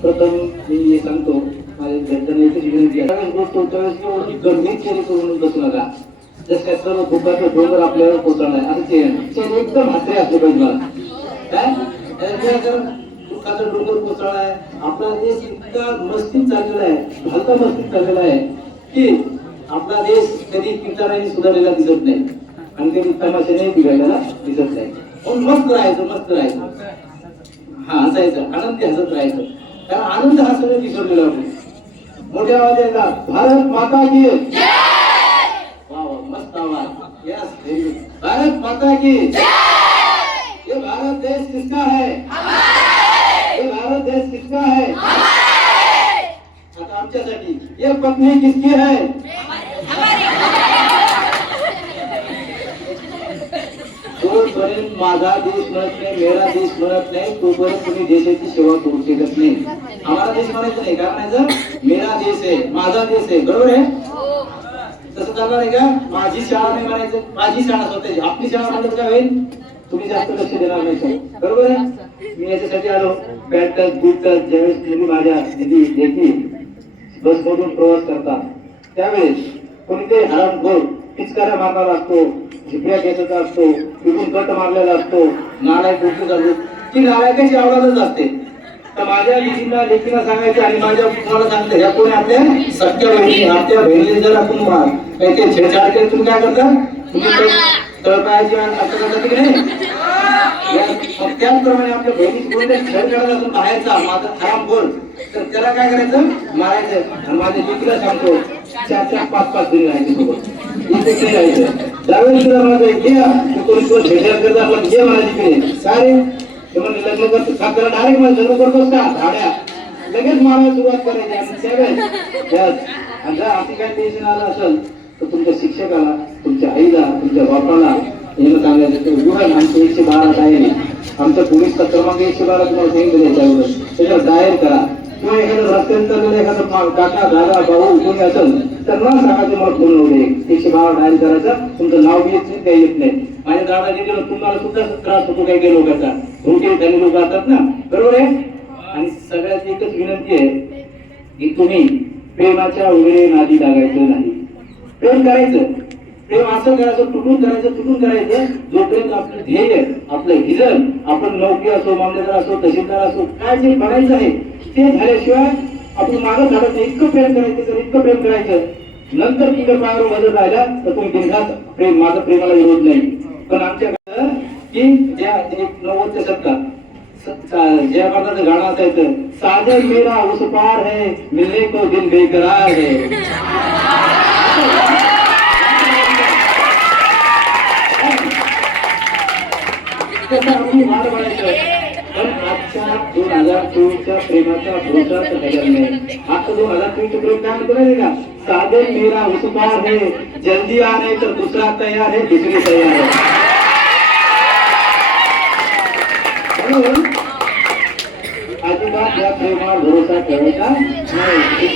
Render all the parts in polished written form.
प्रथम मी सांगतो माझ्या घरच्यांना विनंती आहे, गोष्ट गंभीर चेहरे करून बसू नका. जस काय सर्व दुःखाचं डोंगर आपल्यावर कोसळणार असं चेहरे एकदम हसरे असले पाहिजे. मला काय दुःखाचं डोंगर कोसळलाय, आपला देश इतका मस्तीत चाललेला आहे, भलता मस्तीत चाललेला आहे की आपला देश कधी पिंचाराने सुधारलेला दिसत नाही आणि कधी तमाशाने बिघडलेला दिसत नाही. म्हणून मस्त राहायचं हा हसायचं, आनंदी हसत राहायचं. कारण आनंद हा सगळं विसरलेला होतो. मोठ्या आवाजात भारत माता की जय. वा वा, मस्त आवाज. Yes, very good. भारत माता की जय. ये भारत देश किसका है? ये भारत देश किसका है? आता आमच्यासाठी. ये पत्नी किसकी है? जोपर्यंत माझा देश म्हणत नाही, मेरा देश म्हणत नाही, तोपर्यंत तुम्ही देशाची सेवा करू शकत नाही. आम्हाला देश म्हणायचं नाही, काय म्हणायचं? मेरा देश आहे, माझा देश आहे. बरोबर आहे? तसं चालणार आहे का? माझी शाळा नाही म्हणायचं, माझी शाळा स्वतःची. आपली शाळा म्हणत काय होईल? तुम्ही जास्त लक्ष देणार नाही. बरोबर आहे? मी याच्यासाठी आलो. बॅड टच, गुड टच, ज्यावेळेस तुम्ही माझ्या देखील बसमधून प्रवास करता त्यावेळेस कोणीतरी हरामखोर पिचकाऱ्या मारणारा असतो, झिपऱ्या घेतला असतो, तिथून कट मारलेला असतो, नालायक गोष्टी असतो, ती नालायकाची आवडतच असते. तर माझ्या लेकीला सांगायचं आणि माझ्या तुम्हाला सांगतो, ह्या कोणी आपल्या सख्या बहिणी, आपल्या बहिणी जर आपण काही ते छेडछाड केली, तुम्ही काय करता? तुम्ही तळपायाची असं करता की नाही? त्याचप्रमाणे आपल्या बहिणीची कोणत्या छेड करायला असून बाहेरचा माझा हरामखोर, तर त्याला काय करायचं? मारायचं. आणि माझ्या लेकीला सांगतो 4-5 दिन राहायचे सोबत, इथे राहायचं. त्यावेळेस तुला म्हणायचं कोणी तुला छेडछाड करता आपण घे मला तिकडे. काय ते म्हणजे लग्न करतो त्याला डायरेक्ट मला लग्न करतोस का? धाड्या लगेच मारायला सुरुवात करायची. आणि त्यावेळेस आणि जर असे काही टेन्शन आलं असेल तर तुमच्या शिक्षकाला, तुमच्या आईला, तुमच्या बापाला यांना सांगायचं की उघड आमचं 112 आहे, आमच्या पोलीसचा क्रमांक 112 तुम्हाला सांगितलं त्याच्यावर, त्याच्यावर डायल करा. किंवा एखादं रस्त्यात चाललेलं एखादं काका, दादा, भाऊ कोणी असेल त्यांना सांगायचं मला फोन लावले 112 डायल करायचं. तुमचं नाव बी येत नाही, काही येत नाही. माझ्या दादाजी गेलो, तुम्हाला सुद्धा त्रास होतो काही काही लोकांचा, धोके झाले लोक असतात ना. बरोबर आहे? आणि सगळ्यात एकच विनंती आहे की तुम्ही प्रेमाच्या वगैरे नादी लागायचं नाही. प्रेम करायचं, प्रेम असं करायचं, तुटून करायचं जोपर्यंत आपलं ध्येय, आपलं हिजन, आपण नोकरी असो, मामलेदार असो, तहसीलदार असो, काय जे बनायचं आहे ते झाल्याशिवाय आपण मागं झालं नाही. इतकं प्रेम करायचं, नंतर तुमच्या पायावर बदल राहिला तर तुम्ही बिनधास्त प्रेम, माझं प्रेमाला विरोध नाही. पण आमच्याकडे की ज्या 90च्या शतकात ज्या प्रकारचं गाणं असायचं, साजन मेरा उस पार है, मिलने को दिल बेकरार है. पण आजच्या 2024च्या प्रेमाचा भरोसा राहिलेला नाही. आता 2024चं प्रेम काय म्हणतो नाही का? साजन मेरा उस पार है, जल्दी आने तर दुसरा तयार है, दुसरी तयार है. अजिबात या प्रेमावर भरोसा ठेवायचा नाही.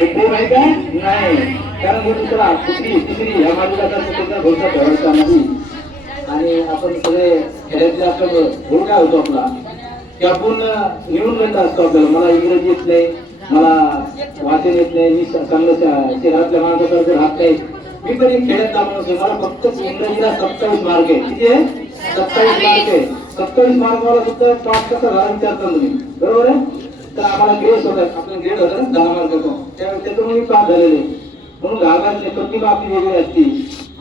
प्रेम आहे का? नाही. कारण हे दुसरा, तिसरी या मार्गाचा भरोसा ठेवायचा नाही. आणि आपण सगळे खेड्यातले आपलं गुण काय होतो आपला की आपण निवडून घेत असतो. आपल्याला मला इंग्रजी येत नाही, मला वाचन येत नाही, मी चांगलं शहरातल्या माणसासारखं राहत नाही. मी पण एक खेड्यातला माणूस आहे, मला फक्त इंग्रजीला 27 मार्क आहे. किती आहे? 27 मार्क आहे. 27 मार्काला सुद्धा पास कसा झाला विचारता तुम्ही. बरोबर आहे? तर आम्हाला ग्रेड होता, आपला ग्रेड होता ना 10 मार्काचा, त्याच्यामुळे मी पास झालेले. म्हणून गावातली प्रतिभा आपली वेगळी असती.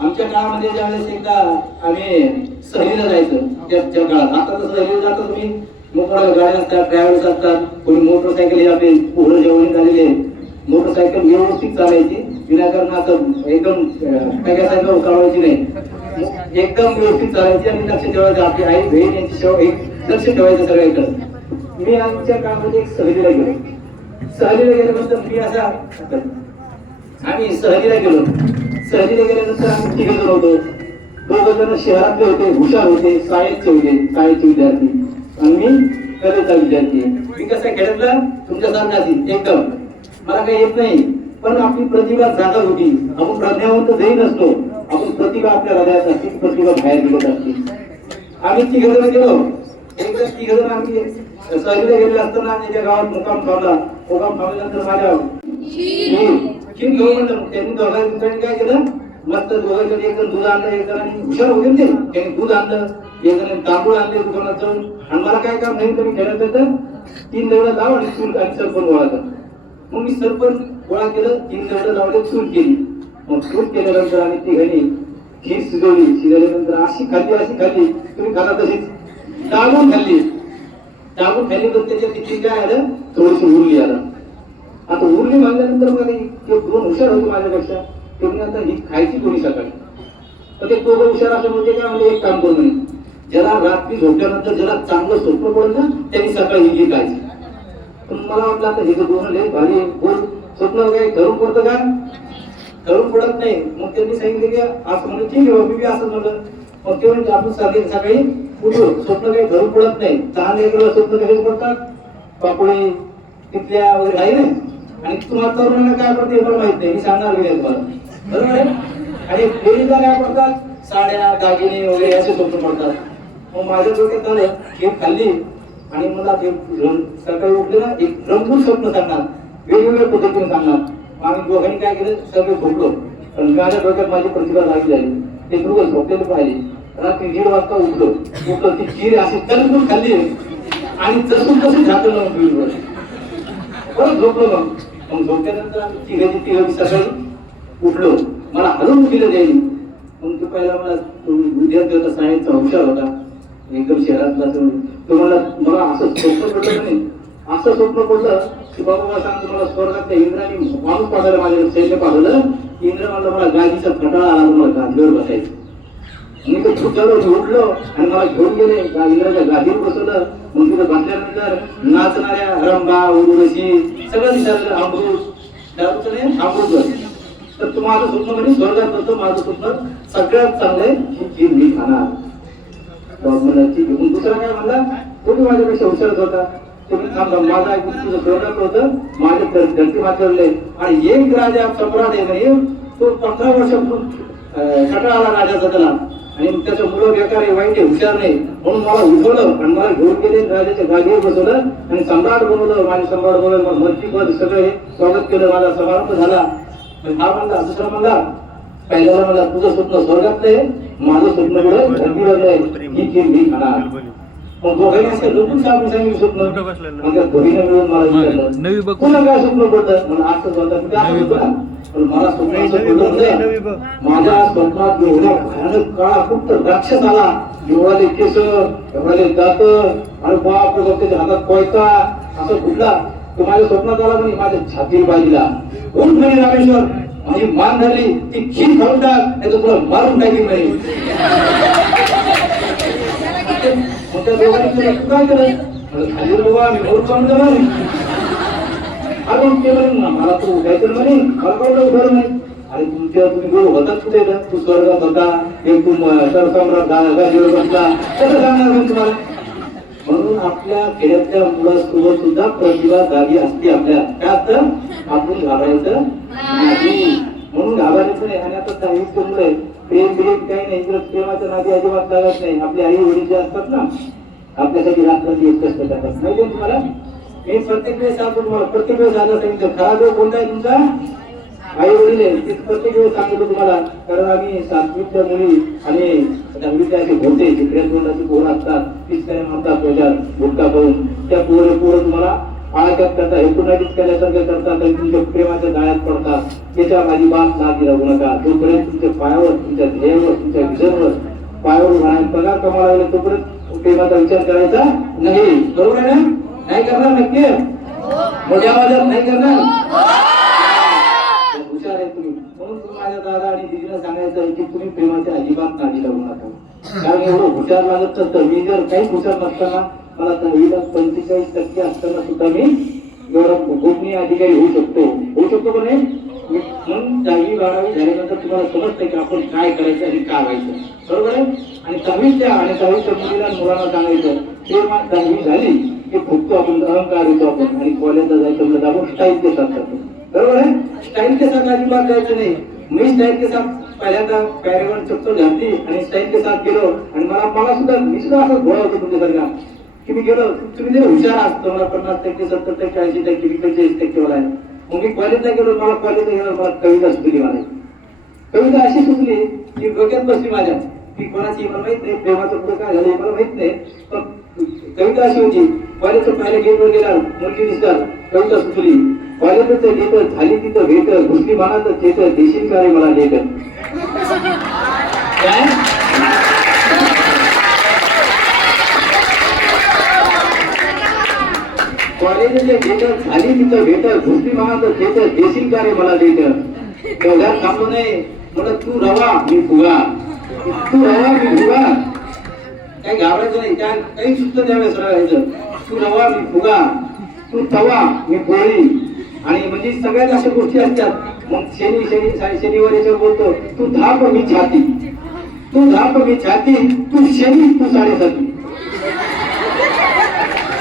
आमच्या काळामध्ये ज्यावेळेस एकदा आम्ही सहलीला जायचं त्या काळात, आता तर सहलीला जाता तुम्ही मोकळ्या गाड्या असतात, ट्रॅव्हल्स असतात, कोणी मोटरसायकल, हे आपले पोरं जेवण झालेले मोटरसायकल व्यवस्थित चालायची, विनाकारण असं एकदम टाक्यासारखं चालवायची नाही, एकदम व्यवस्थित चालायची. आणि लक्ष ठेवायचं आपली आई बहीण यांची सेवा, एक लक्ष ठेवायचं सगळ्याकडं. मी आमच्या काळामध्ये एक सहलीला गेल्यानंतर मी असा आम्ही सहलीला गेल्यानंतर आम्ही 3 जण होतो. 2 जण शहरातले होते, हुशार होते, शाळेचे विद्यार्थी, आणि मी कलेचा विद्यार्थी. मी कसा खेळतला तुमच्यासारखा असेल एकदम, मला काही येत नाही, पण आपली प्रतिभा जागा होती. आपण प्रज्ञावंत जरी नसतो आपण प्रतिभा आपल्या हृदयात असते, प्रतिभा बाहेर निघत असते. आम्ही तिघजण गेलो, एकदा तिघजण आम्ही सहलीला गेलेलो असताना त्याच्या गावात मुक्काम थांबला. मुक्काम थांबल्यानंतर माझ्या खीर घेऊन म्हणलं. त्यांनी दोघा मित्रांनी काय केलं, मस्त दोघांकडे एक जण दूध आणलं, एक जणांनी हुशार होते ते, त्यांनी दूध आणलं, एक जणांनी तांदूळ आणले दुकानात जाऊन. आणि मला काय काम नाही, तुम्ही खेळत तर 3 देवळं लाव आणि चूल आणि सरपण गोळा कर. मग मी सरपण गोळा केलं, 3 देवळं लावले, चूल केली. मग चूल केल्यानंतर आम्ही तिघांनी खीर शिजवली. शिजवल्यानंतर अशी खाल्ली, तुम्ही खाला तशीच दाबून खाल्ली. दाबून खाल्ली तर त्याच्यात खीर काय आलं, थोडीशी उरली आलं. आता उरली म्हणल्यानंतर मला ते 2 हुशार होते माझ्यापेक्षा, ते म्हणजे आता ही खायची कोणी सकाळी. तर ते 2 हुशार असं म्हणजे काय म्हणजे एक काम करू म्हणे, ज्याला रात्री झोपल्यानंतर ज्याला चांगलं स्वप्न पडलं ना त्यांनी सकाळी ही खायची. पण मला वाटलं आता हे 2 लय भारी बोल स्वप्न काय ठरून पडतं का, ठरून पडत नाही. मग त्यांनी सांगितलं की असं म्हणजे ठीक आहे बाबा, मी असं म्हणलं. मग ते म्हणजे आपण सकाळी उठलो, स्वप्न काही ठरून पडत नाही. 6 लेकरं स्वप्न कसे पडतात, पापडी तिथल्या वगैरे आहे ना. आणि तुम्हाला तरुणांना काय पडते हे पण माहित नाही, मी सांगणार गेले तुम्हाला, बरोबर आहे. आणि लेडीजला काय पडतात, साड्या दागिने वगैरे असे स्वप्न पडतात. मग माझ्या डोक्यात आलं हे खाल्ली आणि मला ते सकाळी उठले ना एक रंगून स्वप्न सांगणार, वेगवेगळ्या पद्धतीने सांगणार. आम्ही दोघांनी काय केलं, सगळे झोपलो. पण माझ्या डोक्यात माझी प्रतिभा लागली झाली. ते गुरुवर झोपलेलं पाहिजे. रात्री 1:30 वाजता उठलो, ती खीर अशी तलकून खाल्ली आणि जसून तशी झाकलं लावून टीव्हीवर परत झोपलो. मग झोपल्यानंतर आम्ही तिघांनी सकाळी उठलो. मला हलवून दिलं द्यायला. मग तो पहिला मला विद्यार्थी होता, सायन्सचा हुशार होता, एकदम शहरातला. तो मला असं स्वप्न पडलं नाही, असं स्वप्न पडलं की बाबा मला सांगतो, मला स्वर्गातल्या इंद्राने माणूस पाठवलं, माझ्या सैन्य पाठवलं. इंद्र म्हणलं मला गादीचा खटाळा आला, मला गादीवर बसायचं. मी तर खुशालो उठलो आणि मला घेऊन गेले इंद्राच्या गादीवर बसवलं. मग तिथं बसल्यानंतर नाचणाऱ्या रंभा उर्वशी सगळं विचारलं, अमृत अमृत. तर तू माझं स्वप्न म्हणजे स्वर्गात बसतो, माझं स्वप्न सगळ्यात चांगलंय ही खीर मी खाणार. दुसरा काय म्हणला, तुम्ही माझ्यापेक्षा हुशारच होता, तुम्ही थांबा, माझा ऐकून तुझं स्वर्गात होतं, माझ्या धरती माथ्यावरले. आणि एक राजा सम्राट आहे म्हणे, तो 15 वर्षापासून कटाळा आला राजाचा त्याला, आणि त्याचं मुलं बेकार आहे, वाईट आहे, हुशार नाही. म्हणून मला उठवलं आणि मला घेऊन गेले, राजाच्या गादीवर बसवलं आणि सम्राट बनवलं. माझे सम्राट बनवलं, मंत्रीपद सगळे स्वागत केलं, माझा समारंभ झाला. हा म्हणला, दुसरा म्हणला, पहिल्याला म्हणला तुझं स्वप्न स्वर्गातलं आहे, माझं स्वप्न कुठं धरतीवर आहे, ही खीर मी खाणार. मग दोघांनी असं लोकून सांगितलं स्वप्न. मग दोघीने मिळून मला विचारलं, पुन्हा काय स्वप्न पडलं. मला असं स्वतः पण मला स्वप्न पडलं, माझ्या स्वप्नात एवढा भयानक काळा फक्त राक्षस आला, एवढाले केस, एवढाले दात, आणि बाप त्याच्या हातात कोयता असं फुटला. तो माझ्या स्वप्नात आला म्हणे, माझ्या छातीवर बाजीला उठ म्हणे, रामेश्वर माझी मान धरली, ती खीर खाऊन टाक, नाही तर तुला मारून टाकीन म्हणे. मग त्या दोघांनी काय केलं, खाली बाबा मी बहुत चांगलं म्हणे. मला तो उठायचं म्हणे, मला काय उठवलं नाही. आणि तुम्ही गुरु होतात कुठे, तू स्वर्गात होता, एक तू सरसम्राट गादीवर बसला, कसं सांगणार मी तुम्हाला. म्हणून आपल्या खेड्यातल्या मुलासोबत सुद्धा प्रतिभा जागी असते आपल्या, काय असतं, आपण घाबरायचं नाही. म्हणून घाबरायचं नाही. आणि आता 10वीचं मुलं आहे, प्रेम काही नाही, प्रेमाच्या नादी अजिबात लागत नाही. आपले आई वडील जे असतात ना, आपल्यासाठी रात्र एक कष्ट करतात, माहिती आहे तुम्हाला. मी प्रत्येक वेळेस सांगतो तुम्हाला, प्रत्येक वेळेस आलं सांगितलं, खरा वेळ कोणता आहे तुमचा, आई वडील आहे. ते प्रत्येक वेळेस सांगतो तुम्हाला, कारण आम्ही 7वीच्या मुली आणि 10वीच्या असे होते, प्रेम तोंडाची पोरं असतात, तीच काय म्हणतात त्याच्यात गुटखा पाहून, त्या पोरं तुम्हाला आळक्यात करतात, हेतूनाटीच केल्यासारखं करतात आणि तुमच्या प्रेमाच्या जाळ्यात पडतात. त्याच्या अजिबात नादी लागू नका. जोपर्यंत तुमच्या पायावर, तुमच्या ध्येयावर, तुमच्या विजनवर पायावर उभा पगार कमावा लागले, तोपर्यंत प्रेमाचा विचार करायचा नाही. बरोबर आहे ना, नाही करणार नक्की, मोठ्या आवाजात नाही करणार. हुशार आहे तुम्ही. म्हणून तुम्ही माझ्या दादा आणि दिदीला सांगायचं आहे की तुम्ही प्रेमाच्या अजिबात नादी लागू नका. कारण एवढं हुशार लागत असतं. मी जर काहीच हुशार नसताना, मला 10वीला 45% असताना सुद्धा मी एवढा गोपनीय अधिकारी होऊ शकतो पण म्हणून 10वी 12वी झाल्यानंतर तुम्हाला समजतं की आपण काय करायचं आणि काय व्हायचं, बरोबर आहे. आणि 10वीच्या मुलीला मुलांना सांगायचं, प्रेमात 10वी झाली की फुकतो आपण, अहंकार येतो आपण, आणि कॉलेजला जायचं म्हणजे आपण स्टाईल के साथ करतो, बरोबर आहे. स्टाईल के साथ अजिबात जायचं नाही. मी स्टाईल के साथ पहिल्यांदा पॅरेगॉन चप्पल घातली आणि स्टाईल के साथ गेलो आणि मला सुद्धा मी सुद्धा असं गोळा होतो तुमच्यासारखा की मी गेलो तुम्ही ते हुशार असतो मला 50%, 70%, 80%, 45% वाला आहे. मग मी कॉलेजला गेलो मला कॉलेजला गेलो मला कविता सुचली मला कविता अशी सुचली की डोक्यात बसली माझ्या की कोणाची मला माहित नाही प्रेमाचं पुढे काय झालं मला माहित नाही पण कविता अशी होती कॉलेजच्या पहिल्या गेटवर गेला मुलगी दिसतात कविता सुचली कॉलेजचं गेट झाली तिथं भेट घुसली मनात चेत देशील का रे मला लेट काय कॉलेजचे गेट झाली तिथं भेट घुसली मनात चेत देशील का रे मला लेट तेवढ्यात थांबलो नाही म्हणलं तू रवा मी फुगा तू रवा मी फुगा काही घाबरायचं नाही त्या काही सुद्धा त्यावेळेस राहायचं तू रवा मी फुगा तू तवा मी पोळी आणि म्हणजे सगळ्यात अशा गोष्टी असतात मग शनिवार याच्यावर बोलतो तू धाप मी छाती तू धाप मी छाती तू शनी तू साडेसाती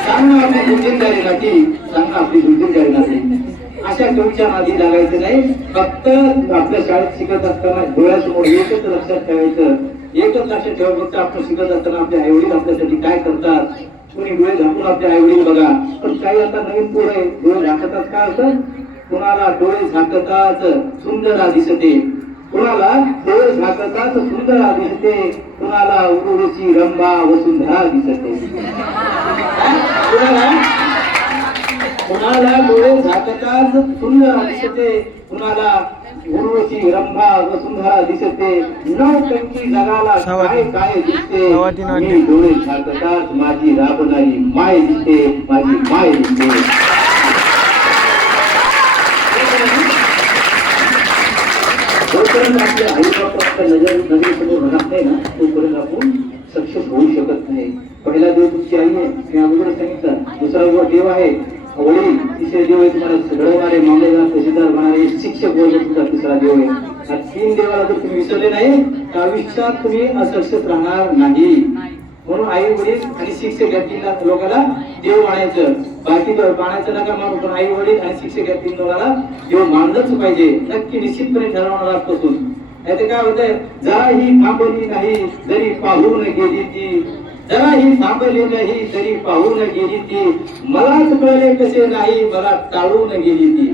सांग ना आपली दुर्दिनकारी नाती सांग ना आपली दुर्दिनकारी नाती अशा कवीच्या नादी लागायचं नाही फक्त आपल्या शाळेत शिकत असताना डोळ्यासमोर एकच लक्षात ठेवायचं एकच लक्षात ठेवायचं आपण शिकत असताना आपले आईवडील आपल्यासाठी काय करतात कोणी डोळे झाकून आपले आईवडील बघा पण काही आता नवीन पोर आहे डोळे झाकतात काय असं कुणाला डोळे झाकतात सुंदर दिसते कुणाला डोळे झाकतात सुंदर दिसते कुणाला उर्वशी रंभा वसुंधरा दिसते कुणाला डोळे झाकतात सुंदर दिसते कुणाला उर्वशी रंभा वसुंधरा दिसते नौटंकी जगाला काय काय दिसते मी डोळे झाकतात माझी राबणारी माय दिसते माझी माय दिसते जोपर्यंत आपल्या आई बाप आपल्या नजरेसमोर राहत नाही ना तोपर्यंत आपण सक्सेस होऊ शकत नाही. पहिला देव तुमची आई आहे मी अगोदर सांगितलं दुसरा देव आहे वडील तिसरे देव आहे तुम्हाला घडवणारे मामलेदार तहसीलदार बनारे शिक्षक वर्ग तुमचा तिसरा देव आहे. हा 3 देवाला जर तुम्ही विसरले नाही तर आयुष्यात तुम्ही असक्सेस राहणार नाही. म्हणून आई वडील आणि शिक्षक या 3 लोकांना देव मानायचं बाकी मानायचं नका मानू पण आई वडील आणि शिक्षक या 3 लोकांना देव मानलंच पाहिजे नक्की निश्चितपणे ठरवणार आजपासून. याचे काय होतंय जराही थांबली नाही जरी पाहून गेली ती जराही थांबली नाही तरी पाहून गेली ती मलाच कळले कसे नाही मला टाळून गेली ती.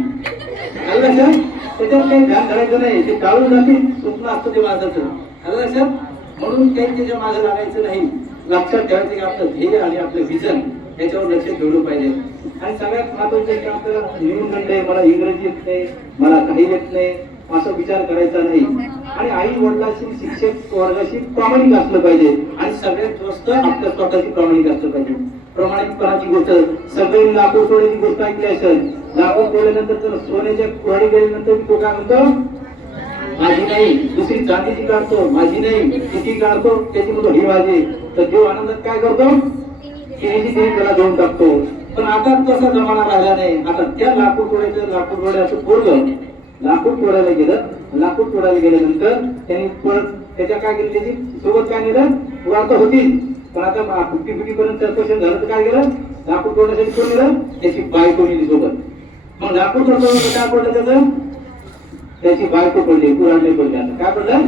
लक्षात त्याच्यात काही ध्यान करायचं नाही ते टाळून जाते स्वप्न असतं ते माझं लक्षात. म्हणून काही त्याच्या मागे लागायचं नाही. लक्षात ठेवायचं की आपलं ध्येय आणि आपलं विजन याच्यावर लक्ष ठेवलं पाहिजे. आणि सगळ्यात महत्वाचं की आपल्याला न्यूनगंड आहे मला इंग्रजी येत नाही मला काही येत नाही असा विचार करायचा नाही. आणि आई वडिलांशी शिक्षक वर्गाशी प्रामाणिक असलं पाहिजे आणि सगळ्यात जास्त आपल्या स्वतःची प्रामाणिक असलं पाहिजे. प्रामाणिकपणाची गोष्ट सगळी लाकूड तोड्याची गोष्ट ऐकली असेल. लाकूड तोडल्यानंतर तर सोन्याच्या कुऱ्हाडी गेल्यानंतर तो काय म्हणतो माझी नाही दुसरी चांदीची काढतो माझी नाही किती काढतो त्याची म्हणतो ही माझी. तर देव आनंदात काय करतो त्याची त्याला देऊन टाकतो. पण आता तसा जमाना राहिला नाही. आता त्या लाकूड तोड्याचं पोरग लाकूड तोडायला गेलं लाकूड तोडायला गेल्यानंतर त्यांनी परत त्याच्या काय केलं त्याची सोबत काय नेलं पुरात होती पण आता 50-50 चर्चेशन झालं तर काय केलं लाकूड तोडण्यासाठी कोण नेलं त्याची बायको नेली सोबत. मग लाकूड तोडल्यानंतर काय पडलं त्याचं त्याची बायको पडली पुराण नाही पडली. आता काय पडलं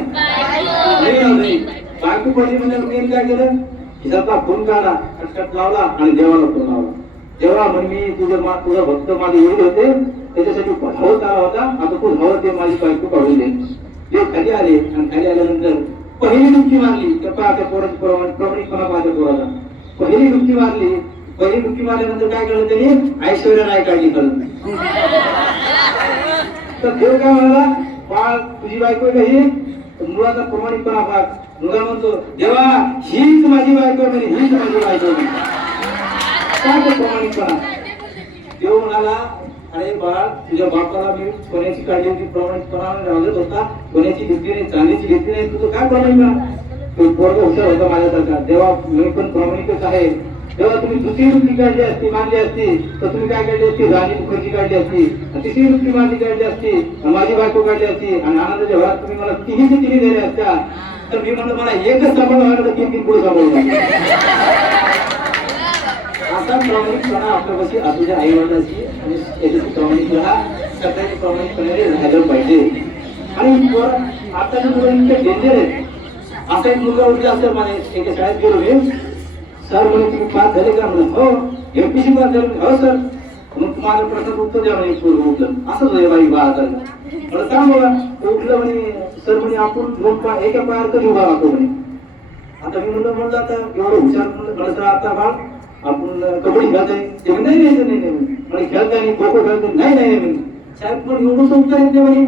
नाही बायको पडली म्हणजे मेन काय केलं खिशातला फोन काढला कटकट लावला आणि देवाला फोन लावला. तेव्हा मग मी तुझा भक्त माझे एवढे होते त्याच्यासाठी धावत आला होता आता तू धावत ते माझी बायको काढून दे. ते खाली आले आणि खाली आल्यानंतर पहिली डुबकी मारली त्या पोराची प्रमाणिकपणा माझ्या पोराला पहिली डुबकी मारली. पहिली डुबकी मारल्यानंतर काय केलं त्यांनी ऐश्वर्या राय काढली कळत तर देव काय म्हणाला बाळ तुझी बायको काही मुलाचा प्रमाणिकपणा भाग मुला म्हणतो देवा हीच माझी बायको म्हणजे हीच माझी बायको काय प्रमाणिकपणा. देव म्हणाला अरे बाळ तुझ्या बापाला मी सोन्याची काढली होती प्रमाणिकपणा राहत होता सोन्याची घेतली नाही चांदीची घेतली नाही तुझं काय प्रमाणिकपणा तो पोरगा हुशार होता माझ्यासारखा. देवा मी पण प्रमाणिकच आहे. तेव्हा तुम्ही दुसरी वृत्ती काढली असती मानली असती तर तुम्ही काय काढली असती राणी मुखर्जी काढली असती तिसरी वृत्ती माझी काढली असती माझी बायको काढली असती आणि आनंदाच्या घरात तुम्ही मला तिन्ही दिल्या असत्या तर मी म्हणलं मला एकच सांभाळ व्हायला तर 3 पुढे सांभाळून असा प्रामाणिकपणा आपल्यापाशी आपल्या आई वडिलांची आणि त्याची प्रामाणिकपणा सगळ्यांनी प्रामाणिकपणे राहिलं पाहिजे. आणि आता इतके डेंजर आहे. असा एक मुलगा उठला असं माझ्या एका शाळेत गेलो मी. सर म्हणे तुम्ही पास झाले का? म्हणलं हो. एमपीसी पास झाले? हो सर. मग तुम्हाला प्रश्न उत्तर द्या म्हणे. पूर्ण उठलं असंच होय बाई बाळा करायला. म्हणलं का बघा उठलं म्हणे. सर म्हणे आपण दोन एका पायावर कधी उभा राहतो म्हणे. आता मी म्हणलं आता एवढं हुशार म्हणलं सर आता बाळ आपण कबड्डी खेळताय? ते नाही नाही म्हणे खेळताय नाही खो खो खेळताय? नाही नाही म्हणे. साहेब पण एवढं उत्तर येते म्हणे.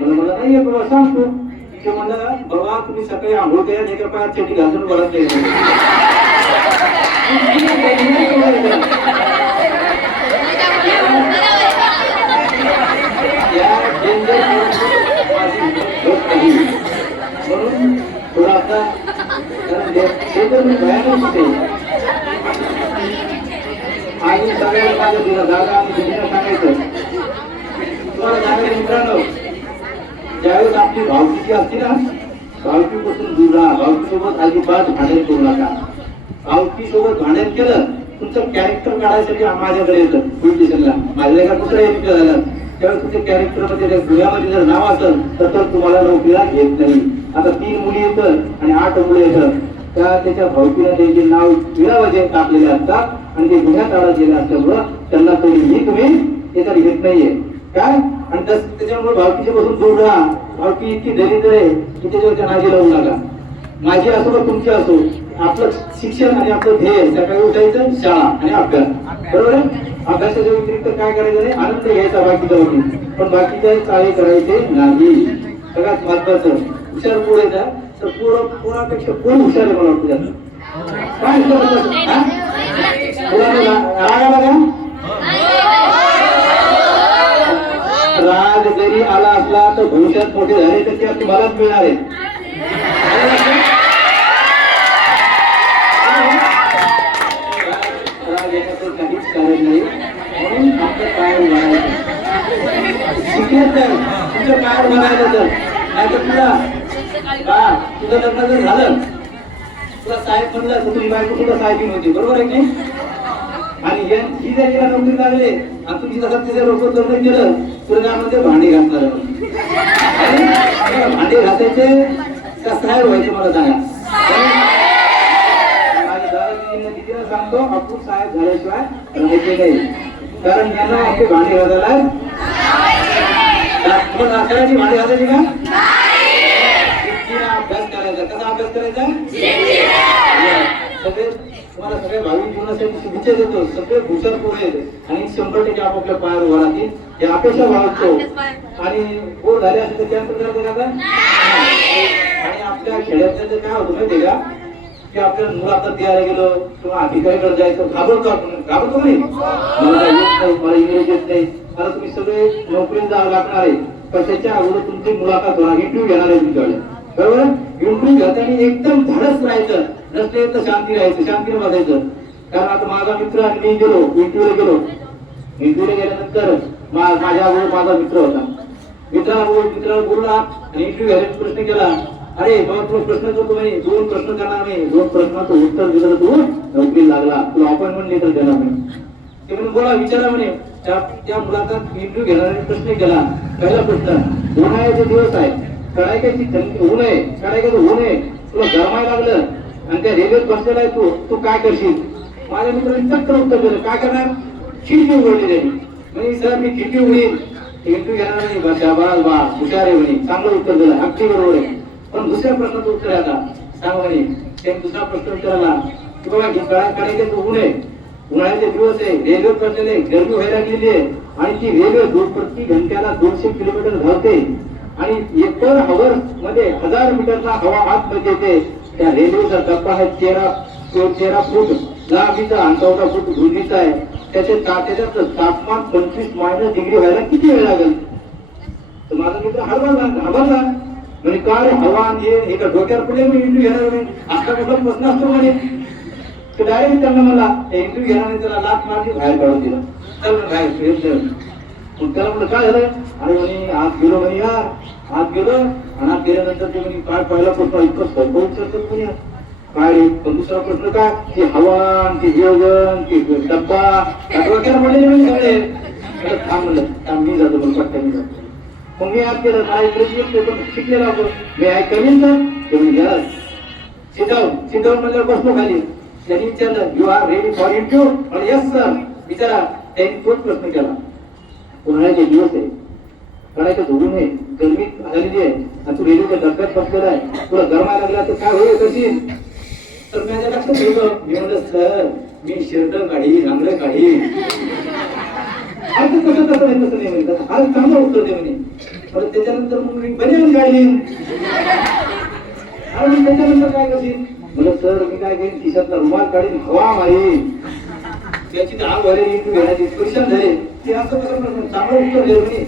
मला नाही येत बाबा सांगतो. ते म्हणलं बाबा तुम्ही सकाळी आंघोळ केल्या एका पायात चेटी घालून वरत नाही. म्हणून थोडासा भयानक होते. आणि सगळ्यात माझ्या तुला दादा आणि दिदीला सांगायचं तुम्हाला सांगायचं मित्रांनो ज्यावेळेस आपली भावकीची असते ना भावकीपासून दूर राहा. भावकीसोबत अजिबात भांडण करू नका. भावकीसोबत भांडण केलं तुमचं कॅरेक्टर काढायसाठी माझ्याकडे येतं पोलीस स्टेशनला. माझ्या एका कुठला एरिया झाला त्यावेळेस तुमच्या कॅरेक्टरमध्ये गुन्ह्यामध्ये जर नाव असेल तर तुम्हाला नोकरीला घेत नाही. आता 3 मुली येतात आणि 8 मुले येतात. त्याच्या भावकीला त्यांचे नाव विरावाचे टाकलेले असतात आणि ते गुन्ह्यात आढळलेले असल्यामुळं त्यांना तरीही तुम्ही त्याच्यात घेत नाहीये काय. आणि त्याच्यामुळे भावकीच्या पासून दूर राहा. भावकी इतकी दरिद्र आहे की त्याच्यावरच्या नाजी लावू नका. माझी असो का तुमची असो आपलं शिक्षण आणि आपलं ध्येय सकाळी उठायचं शाळा आणि अभ्यास बरोबर आहे. अभ्यासाच्या व्यतिरिक्त काय करायचं नाही आनंद घ्यायचा बाकीच्या वरती पण बाकीच्या चाळे करायचे नाही. सगळ्यात महत्वाचं हुशार पोरायचा तर पोरापेक्षा कोण हुशार आहे मला वाटतं काय राग जरी आला असला तर भविष्यात मोठे झाले तर ते मलाच मिळणार आहे. राग येण्याचं काहीच कारण नाही. म्हणून आपलं पायावर म्हणायचं शिकलेच तर तुमच्या पायावर म्हणायचं तर नाही तर तुला तुझं लग्न जर झालं तुला साहेब म्हणलं तर तुझी बायको तुला साहेबीन होती बरोबर आहे की. आणि ही जर तिला नोकरी लागले आणि तुम्ही जसं तिच्या लोक लग्न केलं तुझ्यामध्ये भांडी घालणार भांडी घासायचे का साहेब व्हायचे मला सांगा. तिला सांगतो आपण साहेब झाल्याशिवाय राहायचे नाही कारण यांना आपले भांडी घालायला करायची भांडी घालायची का अभ्यास करायचा. कसा अभ्यास करायचा सगळे तुम्हाला सगळ्या भावी जीवनासाठी शुभेच्छा देतो. सगळे हुशार पोरं आहेत आणि 100% आपापल्या पायावर उभा राहतील हे अपेक्षा बाळगतो. आणि बोर झाले असेल तर कॅन्सल करायचं का आणि आपल्या खेड्यातलं काय होतं माहिती का की आपल्याला मुलाखत द्यायला गेलो किंवा अधिकारीकडे जायचं घाबरतो नाही मला येत नाही मला इंग्रजी येत नाही मला तुम्ही सगळे नोकरीला जावं लागणार आहे पण त्याच्या अगोदर तुमची मुलाखत होणार इंटरव्ह्यू घेणार आहे तुमच्याकडे बरोबर. इंटरव्ह्यू घेताना एकदम धाडस राहायचं नसते तर शांती राहायचं शांतीने बसायचं. कारण आता माझा मित्र आणि मी गेलो इंटरव्ह्यूला गेल्यानंतर माझ्या अगोदर माझा मित्र होता. मित्राला बोलला आणि इंटरव्ह्यू घ्यायचा प्रश्न केला. अरे बाबा तुला प्रश्न करतो नाही 2 प्रश्न करणार नाही 2 प्रश्नाचं उत्तर दिलं तू नोकरी लागला तुला अपॉइंटमेंट लेटर देणार नाही. ते म्हणून बोला विचारा म्हणे त्या मुलाखत इंटरव्ह्यू घेणाऱ्याने प्रश्न केला. पहिला प्रश्न उन्हाळ्याचे दिवस आहे कडाक्याची थंडी ऊन आहे कडाक्याचं ऊन आहे तुला गरमायला लागलं आणि त्या रेल्वेत बसलेला आहे तू काय करशील. माझ्या मित्राने चक्कर उत्तर दिलं काय करणार खिडकी उघडली नाही म्हणजे सर मी खिडकी उघडीन इंटरव्ह्यू घेणार नाही बा हुशार आहे म्हणे चांगलं उत्तर दिलं अगदी बरोबर आहे. पण दुसऱ्या प्रश्नाचं उत्तर आहे आता सांग म्हणे त्यांनी दुसरा प्रश्न विचारला की बाबा कडाक्याचं ऊन आहे उन्हाळ्याचे दिवस आहे रेल्वे बसलेले गरमी व्हायला लागलेली आहे आणि ती रेल्वे प्रति घंट्याला 200 किलोमीटर धावते आणि पर आवर मध्ये 1000 मीटरचा हवा आतमध्ये येते. त्या रेल्वेचा डब्बा आहे 13 फूट लांबीचा आणि 14 फूट रुंदीचा आहे. त्याच्यात तापमान 25 डिग्री व्हायला किती वेळ लागेल. तर माझा मित्र हरवला म्हणजे काय हवा हे का डोक्यावर पडले मी इंटरव्ह्यू घेणार नाही असा कुठला प्रश्न असतो म्हणे. तर डायरेक्ट त्यांना मला इंटरव्ह्यू घेणार नाही त्याला लाच मारली बाहेर काढून दिलं. चल बाहेर मग त्याला म्हटलं काय झालं अरे म्हणे आत गेलो म्हणे यार आत गेलो आणि आत गेल्यानंतर ते म्हणे काय पहिला प्रश्न इतकं सोपं विचारतात म्हणे काय पण दुसरा प्रश्न काय ते हवा ते जेवण ते डब्बा डोक्याला पडलेले म्हणे सगळे थांब म्हणलं थांब मी जातो मग पट्ट्याने जातो मग मी आज केलं मला इंग्रजी पेपर शिकलेला होतो मी आय कमीन तर तुम्ही घ्या सिद्धाऊन म्हणजे बसलो खाली त्यांनी विचारलं you are ready for interview yes sir विचारा त्यांनी तोच प्रश्न केला उन्हाळ्याचे दिवस आहे कडायचं झोडू नये गरमी झालेली आहे आणि तू रेल्वेच्या डब्यात बसलेला आहे तुला गरमायला लागला तर काय होईल कशी तर माझ्या लक्षात ठेवलं मी म्हणलं सर मी शर्ट काढी रांगडं काढी अरे कसं तसं नाही म्हणतात अरे चांगलं उत्तर दे म्हणे परत त्याच्यानंतर मग मी बनियान काढली अरे मग त्याच्यानंतर काय कशी म्हणलं सर मी काय करीन खिशातला रुमाल काढीन हवा मारीन त्याची आग वाढली तू घेण्याची परेशान झाले ते असं कसं चांगलं उत्तर दे म्हणे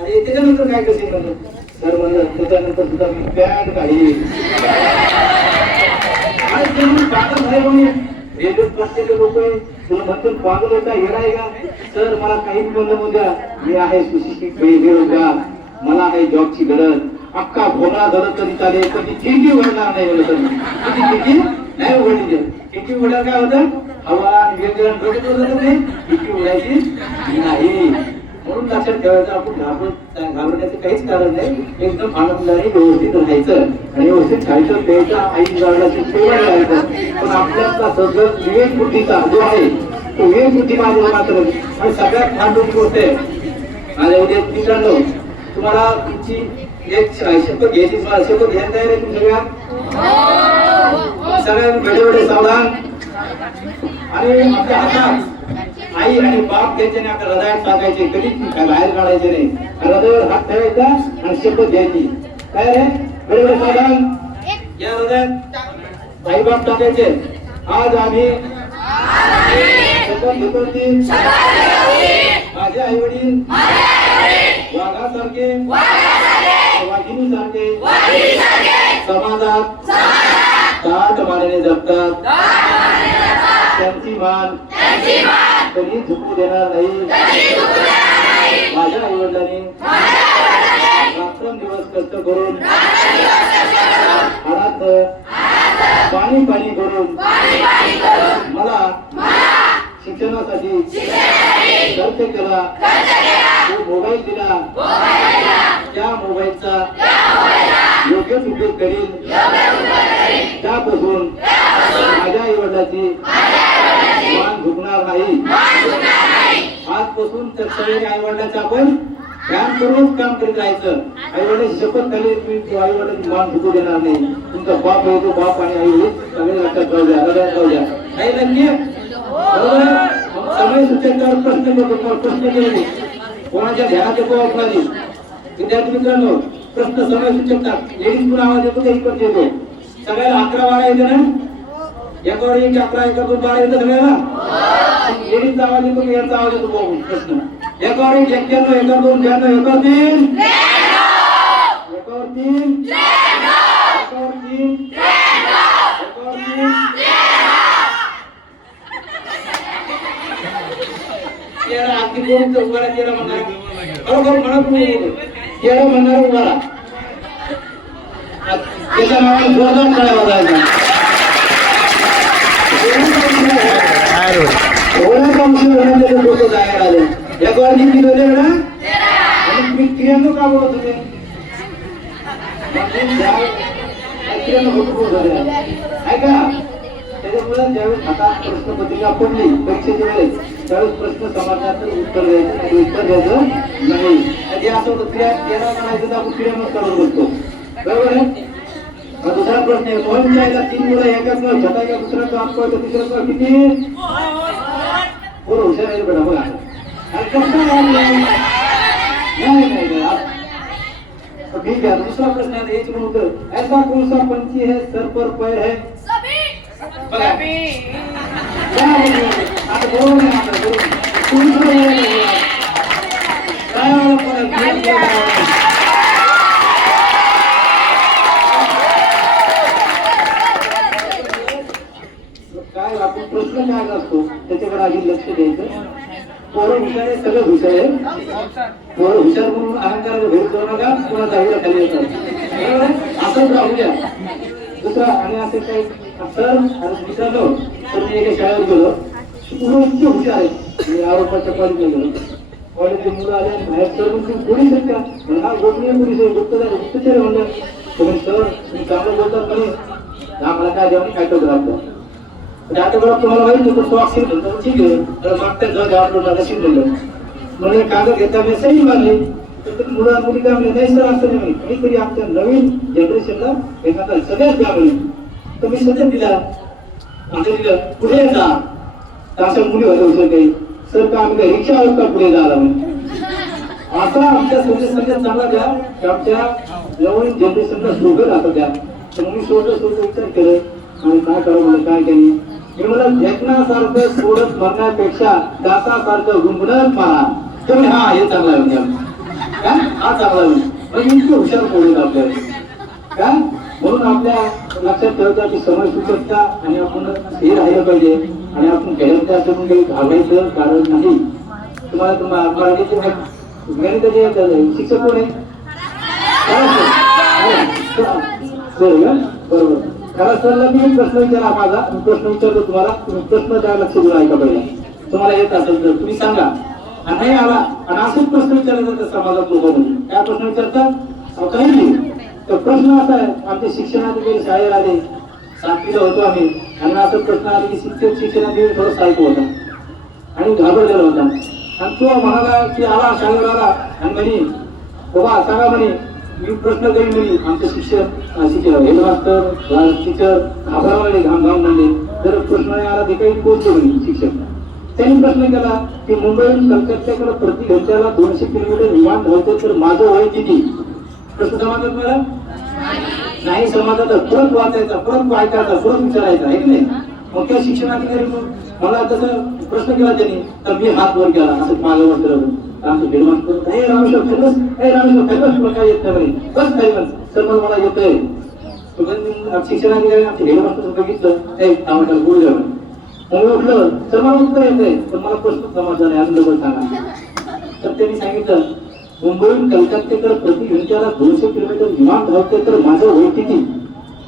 अरे त्याच्यानंतर काय कशी म्हणलं सर म्हणलं त्याच्यानंतर सुद्धा मी पॅन्ट काढी आणि तुम्ही पागल झाले म्हणे रेल्वेत बसलेले लोक तुला म्हणतो पागल होता येणार का सर मला काही बोललं उद्या मी आहे सुशिक्षित बेरोजगार मला आहे जॉबची गरज अख्खा भोंगळा झालं तरी चालेल कधी खिडकी उघडणार नाही म्हणलं तरी कधी खिडकी नाही उघडली खिडकी उघडल्यावर काय होतं हवा वेगवेगळ्या डोक्यात होतं नाही खिडकी उघडायची नाही म्हणून लक्षात ठेवायचं आपण घाबरण्याचं काहीच कारण नाही एकदम आनंदाने व्यवस्थित राहायचं आणि व्यवस्थित खायचं प्यायचं आई जाण्याची सेवा राहायचं पण आपल्यातला सगळं विवेक बुद्धीचा जो आहे तो विवेक बुद्धी माझ्या मात्र आणि सगळ्यात महत्त्वाची गोष्ट आहे माझ्या उद्या मित्रांनो तुम्हाला तुमची एक शपथ घ्यायची शपथ घ्यायला तयार आहे तुम्ही सगळ्या वेळे सावधान आणि आपल्या हातात आई आणि बाप त्यांच्याने आपल्या हृदयात टाकायचे कधीच काय बाहेर काढायचे नाही हृदयावर हात ठेवायचा आणि शपथ घ्यायची काय रे वेळे सावधान या हृदयात आई बाप टाकायचे आज आम्ही शपथ घेतो की माझे आई वडील वाघासारखे वाघिणीसारखे समाजात ताट मानेने जगतात त्यांची मान कधी झुकू देणार नाही माझ्या आई वडिलांनी रात्रंदिवस कष्ट करून हाडात पाणी पाणी करून मला शिक्षणासाठी खर्च केला तो मोबाईल दिला त्या मोबाईलचा योग्य उपयोग करीन त्यापासून माझ्या आई वडिलांची मान झुकणार नाही आजपासून तर सगळे आई वडिलांचं आपण ध्यान करूनच काम करीत राहायचं आई वडिलांची शपथ झाली तुम्ही आई वडिलांची मान झुकू देणार नाही तुमचा बाप आहे तो बाप आणि आई वडील सगळे लक्षात राहू द्या हृदयात राहू द्या काही नक्की समय सूचकावर प्रश्न केले कोणाच्या ध्यानात येतो आपल्याला विद्यार्थी मित्रांनो प्रश्न समय सूचकतात लेडीज पण आवाज येतो तरी पण येतो सगळ्याला 11-12 येते ना एकावर 1 11 1 2 12 येतं सगळ्याला लेडीजचा आवाज येतो की यांचा आवाज येतो बघून प्रश्न एकावर 1 91 1 2 92 एकावर 3 एकावर 3 एकावर 3 एकावर 3 तेरा अगदी कोण तर उभा तेरा म्हणणार बरोबर म्हणत नाही तेरा म्हणणार उभा त्याच्या नावाने जोरदार टाळ्या वाजवायच्या एवढा कमशी होण्याचे लोक जायला आले एकावर किती होते ना आणि तुम्ही 93 का बोलत होते 93 होतो ऐका त्याच्यामुळे ज्यावेळेस हातात प्रश्नपत्रिका पडली परीक्षेच्या वेळेस त्यावेळेस प्रश्न समाजाचं उत्तर द्यायचं नाही जे असं होतं क्रिया करायचं तर आपण क्रियामच करून बसतो बरोबर आहे दुसरा प्रश्न आहे मोहनच्या आईला 3 मुलं एकाच छोटा एका दुसऱ्याचा आपको तिसऱ्याचा किती बरं हुशार आहे बेटा बघा आणि कसं नाही ठीक आहे दूसरा प्रश्न आहे एक म्हणून ऐसा कौन सा पंछी है सर पर पैर है बघा आता बरोबर आहे आता काय आपण प्रश्न काय असतो त्याच्याकडे आधी लक्ष द्यायचं पोरं हुशार आहे सगळं हुशार आहे पोरं हुशार म्हणून अहंकाराला भेट करू नका पुन्हा दहावीला खाली येतात असंच राहू द्या दुसरा आणि असे काही सर आणि मित्रांनो तर मी एका शाळेत गेलो पूर्ण इतके हुशार आहे मी आरोपाच्या कॉलेजला गेलो कॉलेजचे मुलं आले आणि बाहेर सर म्हणून पोलीस आहेत का? हा गोपनीय पोलीस आहे, गुप्तचर म्हणलं. तुम्ही सर तुम्ही चांगलं बोलतात म्हणे, आम्हाला काय जेवण काय तो लागतं. आता बघा तुम्हाला माहिती होतं तो असेल म्हणतो ठीक आहे, तर मागच्या जग आपलं नशीब म्हणलं म्हणून कागद घेता मी सही मारली. तर मुला मुली काय म्हणले नाही सर असं नाही म्हणे, काहीतरी आमच्या नवीन जनरेशनला एखादा सगळ्यात द्या म्हणे. तर मी सगळं दिला, आमच्या दिलं पुढे जा. तर अशा मुली होत्या हुशार काही, सर का आम्ही काही रिक्षावर का पुढे जायला म्हणे. असा आमच्या सगळ्यात चांगला द्या की आमच्या नवीन जनरेशनला सोबत राहतं द्या. तर मी सोडलं विचार केलं आणि काय करावं म्हणलं काय केली. मी मला झेकण्यासारखं सोडत मरण्यापेक्षा दातासारखं गुंगणत मारा. तुम्ही हा हे चांगला आहे का, हा चांगला आहे म्हणजे इतके हुशार बोलत आपल्याला का. म्हणून आपल्या लक्षात ठेवता की समय सुचकता आणि आपण हे राहिलं पाहिजे आणि आपण खेळायचं असं काही घालायचं कारण नाही. तुम्हाला मराठीचे गणिताचे शिक्षक कोण आहे? बरोबर. कारण सरला मी प्रश्न विचारा माझा, प्रश्न विचारतो तुम्हाला, तुम्ही प्रश्न त्या लक्ष देऊन ऐका पहिला. तुम्हाला येत असेल तर तुम्ही सांगा आणि नाही आला आणि असेच प्रश्न विचारले जातात समाजात लोकांनी. काय प्रश्न विचारतात काही तर प्रश्न असा आहे, आमच्या शिक्षणाधिकारी शाळेत आले, 7वीला होतो आम्ही आणि असं प्रश्न आले की शिक्षणाधिकारी थोडं साहित्य होता आणि घाबरलेला होता आणि तो म्हणाला की आला शाळेवर आला आणि म्हणे बाबा सांगा म्हणे मी प्रश्न करीन म्हणे. आमचे शिक्षक हेडमास्टर टीचर घाबरवले घाम म्हणले जर प्रश्न आला ते काही बोलतो म्हणे शिक्षक. त्यांनी प्रश्न केला की मुंबईहून कलकत्त्याकडे प्रति घंट्याला 200 किलोमीटर विमान धावतो तर माझं वय किती. प्रश्न समाजात मला नाही समाजात परत वाचायचा, परत ऐकायचा, परत विचारायचा आहे की नाही. मग त्या शिक्षणाधिकारी मला तसं प्रश्न केला त्यांनी तर मी हात वर केला असं माझं वाटतं. आमचं हेडमास्टर हे रामेश्वर खरंच हे रामेश्वर खरंच तुला काय येत नाही बस काही सर मग मला येतंय. शिक्षणाधिकारी आमचे हेडमास्टर बघितलं हे आम्हाला बोल द्या मग उठलं सर मला उत्तर येतंय पण मला प्रश्न समजला नाही अजून डबल सांगा. तर त्यांनी सांगितलं मुंबईहून कलकत्त्याकडे प्रति घंट्याला 200 किलोमीटर विमान धावते तर माझं वय किती.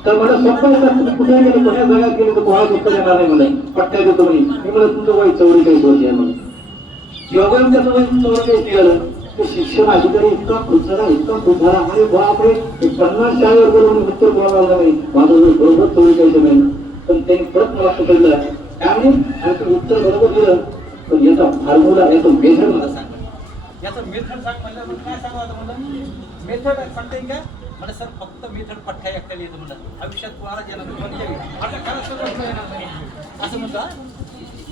तर मला सोपं येतात तुम्ही कुठे गेले कोणत्या जगात गेले तर कोणाला उत्तर येणार नाही मला पट्ट्या देतो म्हणे. मी मला तुमचं वय 44 वर्ष आहे म्हणून योगा त्याचं वय 44 निघालं. तो शिक्षण अधिकारी इतका खुश झाला इतका खुश झाला आणि बापरे 50 शाळेवर बोलून उत्तर बोलायला नाही माझं वय बरोबर 44 नाही. पण त्यांनी परत मला पकडलं त्यामुळे आणि ते उत्तर बरोबर दिलं. पण याचा फॉर्म्युला याचा मेथड मला सांग याचं मेथड सांग म्हणलं काय सांगू आता म्हणलं मेथड सांगता येईल का मला सर फक्त मेथड पठ्ठ्या एकट्याला येतं म्हणलं आयुष्यात कोणाला येणार नाही आता खरं सगळं येणार नाही असं म्हणता.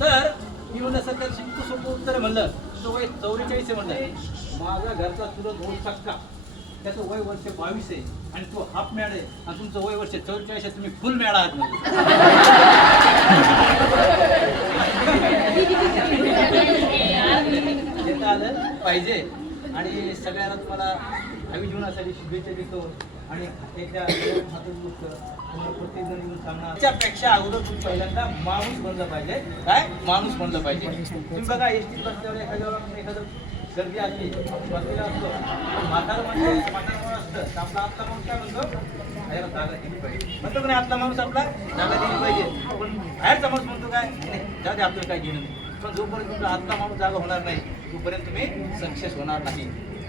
तर मी म्हणलं सर त्याचं इतकं सोपं उत्तर आहे म्हणलं तुझं वय 44 आहे म्हणलं. माझ्या घरचा तुला 2 टक्का त्याचं वय वर्ष 22 आहे आणि तो हाफ मॅड आहे आणि तुमचं वय वर्ष 44 आहे तुम्ही फुल मॅड आहात आलं पाहिजे. आणि सगळ्यांना तुम्हाला भावी जीवनासाठी शुभेच्छा देतो आणि एकदा तुम्हाला प्रत्येक जण येऊन सांगणार त्याच्यापेक्षा अगोदर तुम्ही पहिल्यांदा माणूस बनलं पाहिजे. काय माणूस बनलं पाहिजे. तुम्ही बघा एसटी बसल्यावर एखादं गर्दी असली बसलेला असतो म्हातारं असतं तर आपला आतला माणूस काय म्हणतो याला जागा दिली पाहिजे म्हणतो नाही आतला माणूस आपला जागा दिली पाहिजे. पण बाहेरचा माणूस म्हणतो काय जाऊ आपल्याला काय घेणं नाही. पण जोपर्यंत तुमचा आतला माणूस जागा होणार नाही तोपर्यंत तुम्ही सक्सेस होणार नाही.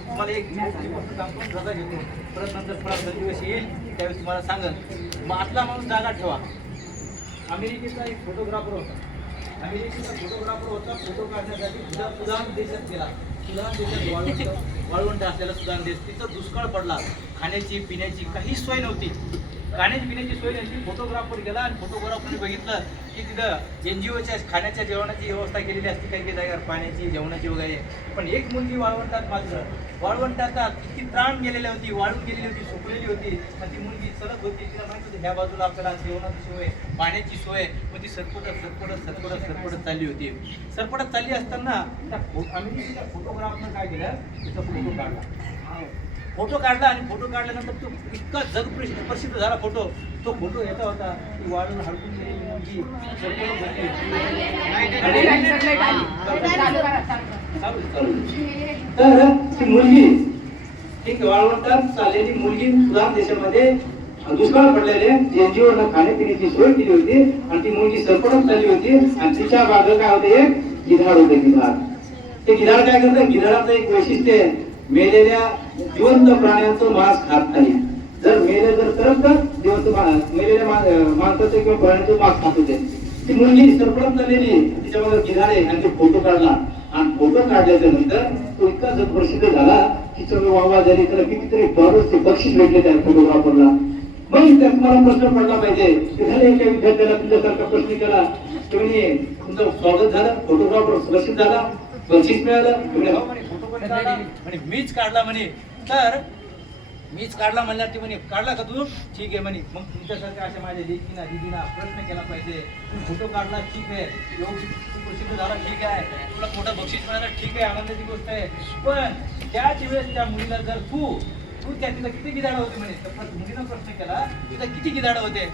तुम्हाला एक गोष्ट सांगतो रजा घेतो परत नंतर परत दिवस येईल त्यावेळेस तुम्हाला सांगेन. मग आतला माणूस जागा ठेवा. अमेरिकेचा एक फोटोग्राफर होता. अमेरिकेचा फोटोग्राफर होता फोटो काढण्यासाठी सुदान देशात गेला. सुदान देशात वाळवंट असलेला सुदान देश तिथं दुष्काळ पडला. खाण्याची पिण्याची काही सोय नव्हती. खाण्याची पिण्याची सोय नव्हती. फोटोग्राफर गेला आणि फोटोग्राफरने बघितलं की तिथं NGOच्या खाण्याच्या जेवणाची व्यवस्था केलेली असते काही काही जागेवर पाण्याची जेवणाची वगैरे. पण एक मुलगी वाळवंटात मात्र वाळवंटात इतकी त्राण गेलेली होती वाळून गेलेली होती सुकलेली होती आणि ती मुलगी चलत होती. तिला माहिती होती ह्या बाजूला आपल्याला जेवणाची सोय पाण्याची सोय मग ती सरपटत चालली होती. सरपटत चालली असताना त्या अमेरिकेच्या फोटोग्राफरनं काय केलं तिचा फोटो काढला. फोटो काढला आणि फोटो काढल्यानंतर तो इतका जग प्रसिद्ध झाला फोटो. तो फोटो याचा होता की वाळून हडकून गेलेली मुलगी तर ती मुलगी एक वाळवंटात चाललेली मुलगी सुदान देशामध्ये दुष्काळ पडलेले NGO खाण्यापिण्याची सोय केली होती आणि ती मुलगी सरपटत चालली होती आणि तिच्या बाजूला काय होते एक गिधाड होते गिधाड. ते गिधाड काय करतं, गिधाडाचं एक वैशिष्ट्य आहे, मेलेल्या जिवंत प्राण्यांचं मांस खात नाही. जर मेले जर तरच जिवंत मेलेल्या माणसाचं किंवा प्राण्याचं मांस खात होते. ती मुलगी सरपडत झालेली, तिच्यामध्ये गिधाड आहे आणि ते फोटो काढला आणि फोटो काढल्याच्या नंतर तो इतका प्रसिद्ध झाला की सगळं वाहवा झाली, त्याला कितीतरी डॉलर्सचे बक्षीस भेटले त्या फोटोग्राफरला. मग त्यात मला प्रश्न पडला पाहिजे की झाले एका विद्यार्थ्याला तुझ्यासारखा प्रश्न केला, तुम्ही तुमचं स्वागत झालं, फोटोग्राफर प्रसिद्ध झाला, बक्षीस मिळालं, तुम्ही हो म्हणे फोटो पण काढला म्हणे, मीच काढला म्हणे. तर मीच काढला म्हणल्या ती म्हणे, काढला का तू? ठीक आहे म्हणे. मग तुमच्यासारख्या अशा माझ्या लेकीना दिदीना प्रश्न केला पाहिजे, तू फोटो काढला ठीक आहे, योग तू प्रसिद्ध झाला ठीक आहे, तुला मोठं बक्षीस मिळालं ठीक आहे, आनंदाची गोष्ट आहे. पण त्याच वेळेस त्या मुलीला जर तू तिला किती गिधाडं होते म्हणे, तर मुलीनं प्रश्न केला तिला किती गिधाडं होते,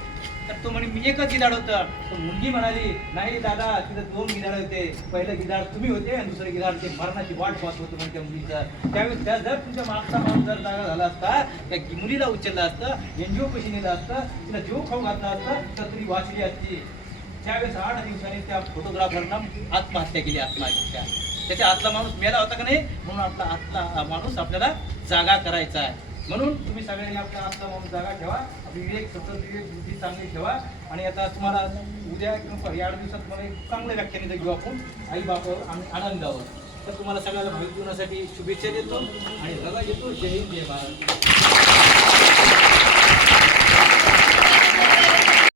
तर तो म्हणे मी एकच गिधाड होतं. तर मुलगी म्हणाली नाही दादा, तिथं 2 गिधाड होते, पहिलं गिधाड तुम्ही होते आणि दुसरं गिधाड ते मरणाची वाट पाहत होतं म्हणजे त्या मुलीचं. त्यावेळेस जर तुमच्या मागचा माणूस जर जागा झाला असता, त्या मुलीला उचललं असतं, एनजीओ पैसे नेलं असतं, तिला जीव खाऊ घातला असतं, तर तरी वाचली असती. त्यावेळेस 8 दिवसांनी त्या फोटोग्राफरनं आत्महत्या केली, आत्महत्या. त्याच्या आतला माणूस मेला होता का नाही, म्हणून आपला आतला माणूस आपल्याला जागा करायचा आहे. म्हणून तुम्ही सगळ्यांनी आपला आतला माणूस जागा ठेवा, आपली विवेक सतत विवेक बुद्धी चांगली ठेवा. आणि आता तुम्हाला उद्या किंवा या 8 दिवसात तुम्हाला एक चांगलं व्याख्यान घेऊ आपण आई बापावर आणि आनंदावर. तर तुम्हाला सगळ्याला माहिती होण्यासाठी शुभेच्छा देतो आणि रजा घेतो. जय हिंद, जय भारत.